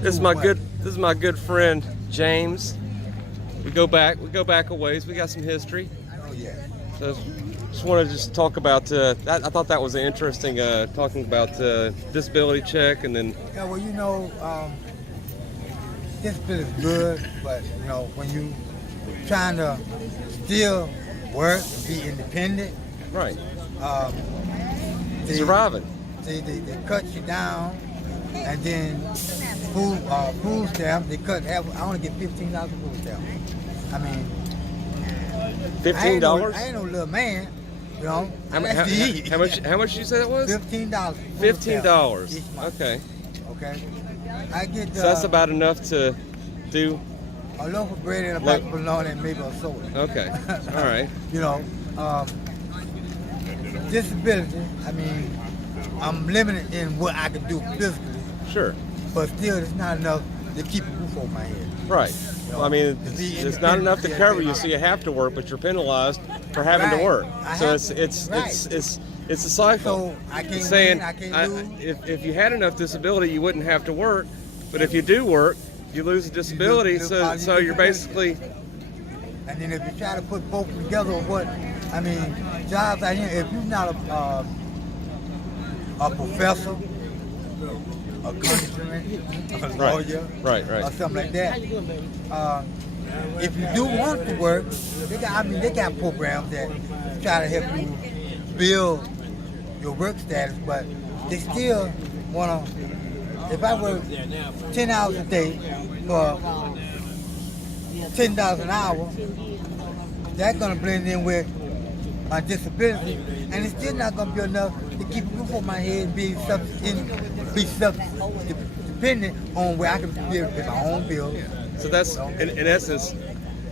This is my good friend James. We go back a ways. We got some history. Oh yeah. So just want to talk about that. I thought that was interesting. Talking about disability check and then Yeah, well, this bill is good, but when you trying to still work and be independent, right they, surviving. they cut you down, and then food stamps. They cut half. I only get $15 for food stamps. I mean, $15. I ain't no little man, How much you said it was? $15. $15. Okay. Okay. I get. So that's about enough to do. A loaf of bread and a pack of bologna and maybe a soda. Okay. All right. Disability. I mean, I'm limited in what I can do physically. Sure. But still, it's not enough to keep a roof over my head. Right. Well, I mean, it's not enough to cover you, so you have to work, but you're penalized for having to work. So it's a cycle. So I can't saying win, I can't lose. if you had enough disability, you wouldn't have to work. But if you do work, you lose a disability. So you're basically. And then if you try to put both together, jobs out here. If you're not a professor, a congressman, a lawyer, right, or something like that. If you do want to work, they got programs that try to help you build your work status, but they still want to. If I work 10 hours a day for $10 an hour, that's going to blend in with my disability, and it's still not going to be enough to keep a roof on my head and be self-dependent on where I can be able to pay my own bills. So that's, in essence,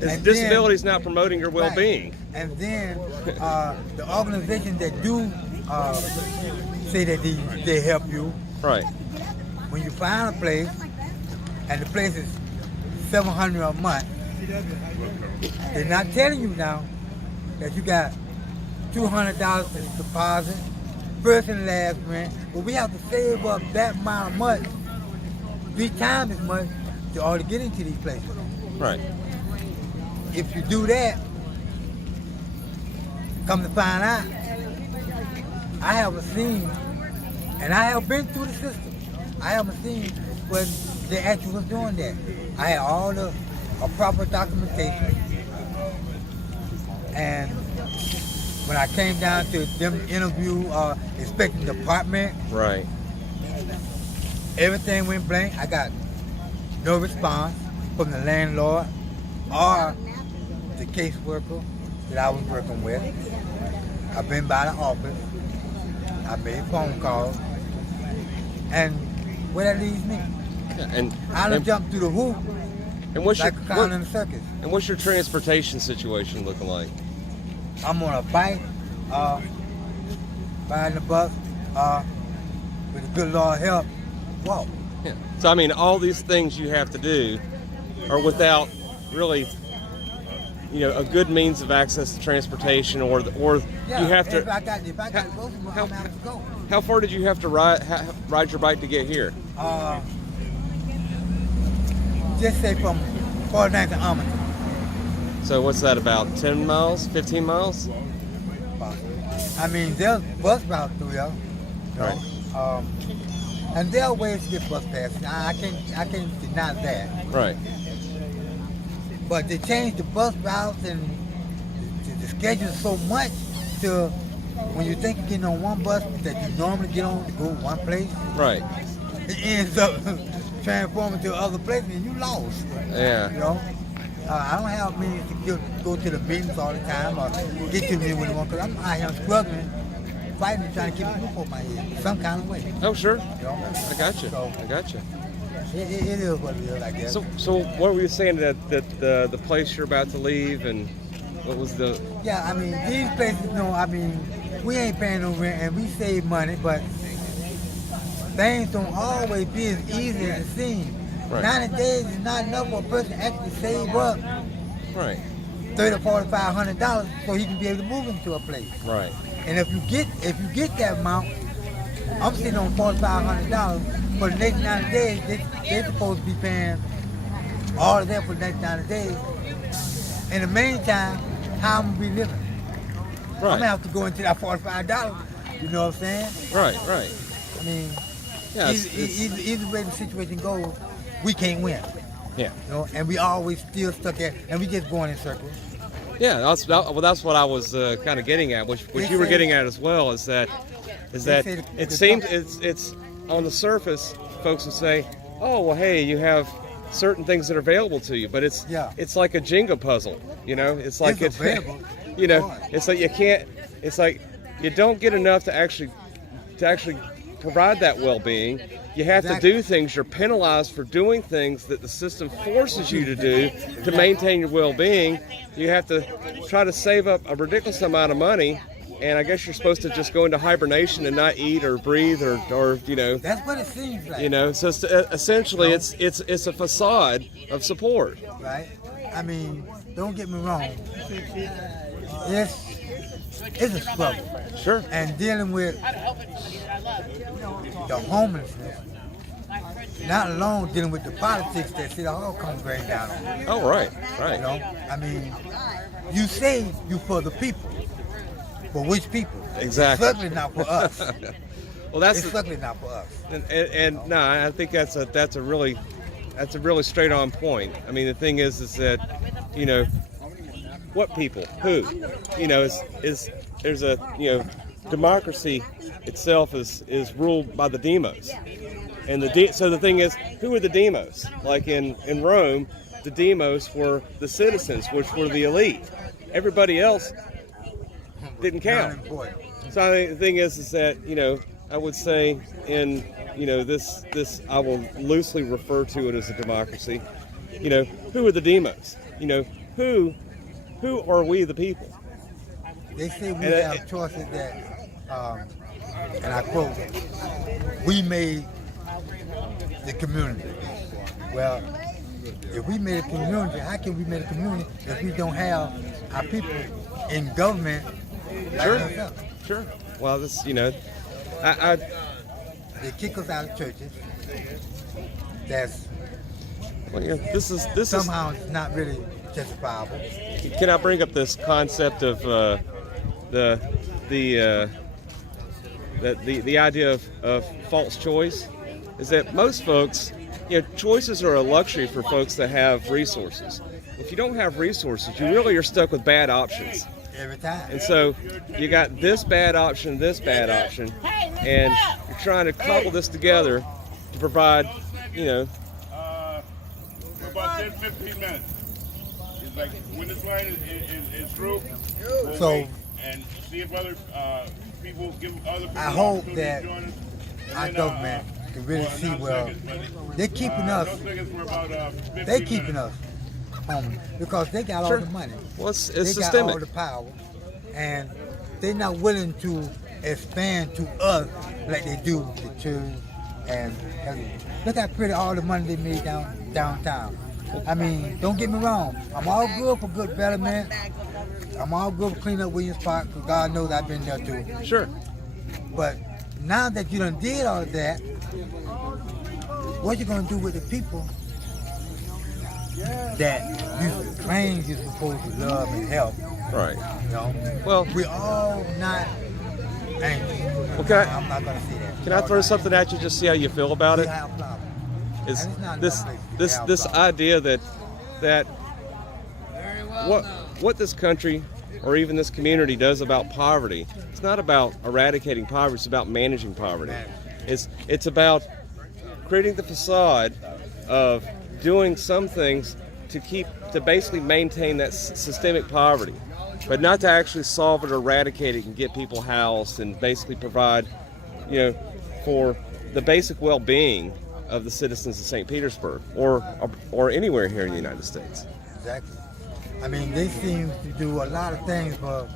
disability is not promoting your well-being. Right. And then the organizations that do say that they help you. Right. When you find a place, and the place is $700 a month, they're not telling you now that you got $200 in deposit, first and last rent, but we have to save up that amount of money, 3 times as much, to order to get into these places. Right. If you do that, come to find out, I haven't seen, and I have been through the system, I haven't seen where they actually was doing that. I had all the proper documentation, and when I came down to them interview, inspecting the apartment, right, everything went blank. I got no response from the landlord or the caseworker that I was working with. I've been by the office, I made phone calls, and where that leaves me? Yeah, and I done jumped through the hoop like a clown in a circus. And what's your transportation situation looking like? I'm on a bike, riding the bus, with the good Lord help, walk. Yeah. So I mean, all these things you have to do are without really, a good means of access to transportation, or you have to. If I got to go somewhere, I'm gonna have to go. How far did you have to ride your bike to get here? Just say from 49 to Arlington. So what's that, about 10 miles, 15 miles? I mean, there's bus routes through there. Right. And there are ways to get bus passes. I can't deny that. Right. But they changed the bus routes and the schedule so much to when you think you're getting on one bus that you normally get on to go one place. Right. It ends up transforming to other places and you lost. Yeah. I don't have means to go to the meetings all the time or get to the meeting when I want, because I'm out here struggling, fighting, trying to keep a roof over my head some kind of way. Oh, sure. I got you. I got you. It is what it is, I guess. So what were you saying that the place you're about to leave, and what was the? Yeah, I mean, these places, we ain't paying no rent and we save money, but things don't always be as easy as it seems. Right. 90 days is not enough for a person to actually save up right. $30,000, $45,000 $100 so he can be able to move into a place. Right. And if you get that amount, I'm sitting on $4,500 for the next 90 days, they're supposed to be paying all of that for the next 90 days. In the meantime, how I'm gonna be living? I'm Right. gonna have to go into that $45. You know what I'm saying? Right. Right. I mean, Yeah. It's, either way the situation goes, we can't win. yeah. You know, and we always still stuck at, and we just going in circles. Yeah, that's what I was kind of getting at, which you were getting at as well, is that say it the seems it's on the surface, folks will say, oh well, hey, you have certain things that are available to you, but it's like a Jenga puzzle, you know, it's like It's available. you know, it's like you can't, it's like you don't get enough to actually provide that well-being. You have to do things. You're penalized for doing things that the system forces you to do to maintain your well-being. You have to try to save up a ridiculous amount of money, and I guess you're supposed to just go into hibernation and not eat or breathe or you know. That's what it seems like. You know, so essentially it's a facade of support. Right? I mean, don't get me wrong. It's a struggle. Sure. And dealing with the homelessness, not alone dealing with the politics that shit all comes right down on. Oh, right, right. You know, I mean, you say you for the people, for which people? Exactly. It's certainly not for us. Well, that's It's certainly not for us. and no, I think that's a really straight on point. I mean, the thing is that, you know, what people, who, you know, is there's a, you know, democracy itself is ruled by the demos, and so the thing is, who are the demos? Like in Rome, the demos were the citizens, which were the elite. Everybody else didn't count. Unimportant. So I think the thing is that, you know, I would say in, you know, this I will loosely refer to it as a democracy. You know, who are the demos? You know, who are we the people? They say we have choices that, and I quote, we made the community. Well, if we made a community, how can we make a community if we don't have our people in government like ourselves? Sure. Well, this, you know, They kick us out of churches. That's well, yeah, this is somehow it's not really justifiable. Can I bring up this concept of the idea of false choice? Is that most folks, you know, choices are a luxury for folks that have resources. If you don't have resources, you really are stuck with bad options. Every time. And so you got this bad option, and you're trying to cobble this together to provide, you know. For about 10, 15 minutes. It's like when this line is through, we'll So- wait and see if other people give other people I hope opportunity that to join us. And our then, government can really see, well, they're keeping us, those tickets for about 15 they're keeping minutes. us homeless because they got all the money. Well, it's They got all systemic. the power, and they're not willing to expand to us like they do the church. And look how pretty all the money they made downtown. I mean, don't get me wrong. I'm all good for good development. I'm all good for cleaning up Williams Park, because God knows I've been there too. Sure. But now that you done did all of that, what you gonna do with the people that you claim you're supposed to love and help? Right. You know? Well, We all not angry. Okay. I'm not gonna say that. can I throw something at you, just see how you feel about We it? have problems. Is And it's not this enough places to this have this problems. idea that what this country or even this community does about poverty, it's not about eradicating poverty, it's about managing poverty. It's about creating the facade of doing some things to basically maintain that systemic poverty, but not to actually solve it or eradicate it and get people housed and basically provide, you know, for the basic well-being of the citizens of St. Petersburg or anywhere here in the United States. Exactly. I mean, they seem to do a lot of things for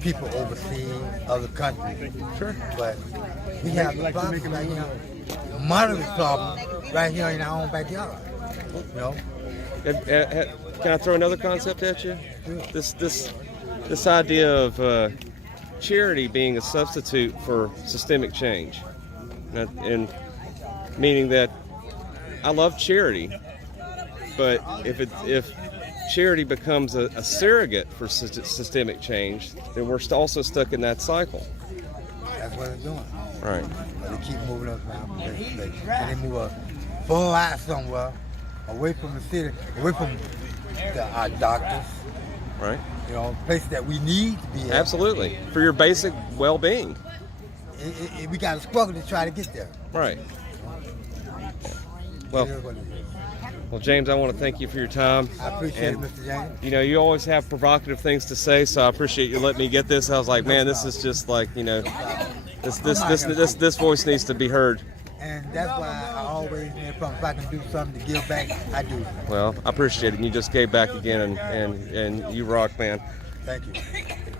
people overseas, other countries. Sure. But we have the problem right here, moderate problem right here in our own backyard. You know? Can I throw another concept at you? This idea of charity being a substitute for systemic change, and meaning that I love charity, but if charity becomes a surrogate for systemic change, then we're also stuck in that cycle. That's what it's doing. Right. But they keep moving us around from place to place. And they move us far out somewhere, away from the city, away from our doctors, Right. you know, places that we need to be at. Absolutely. For your basic well-being. We got to struggle to try to get there. Right. It Well, is what it is. well, James, I want to thank you for your time. I appreciate And, it, Mr. James. you know, you always have provocative things to say, so I appreciate you letting me get this. I was like, man, this is just like, you know, this voice needs to be heard. And that's why I always, if I can do something to give back, I do. Well, I appreciate it. And you just gave back again, and you rock, man. Thank you.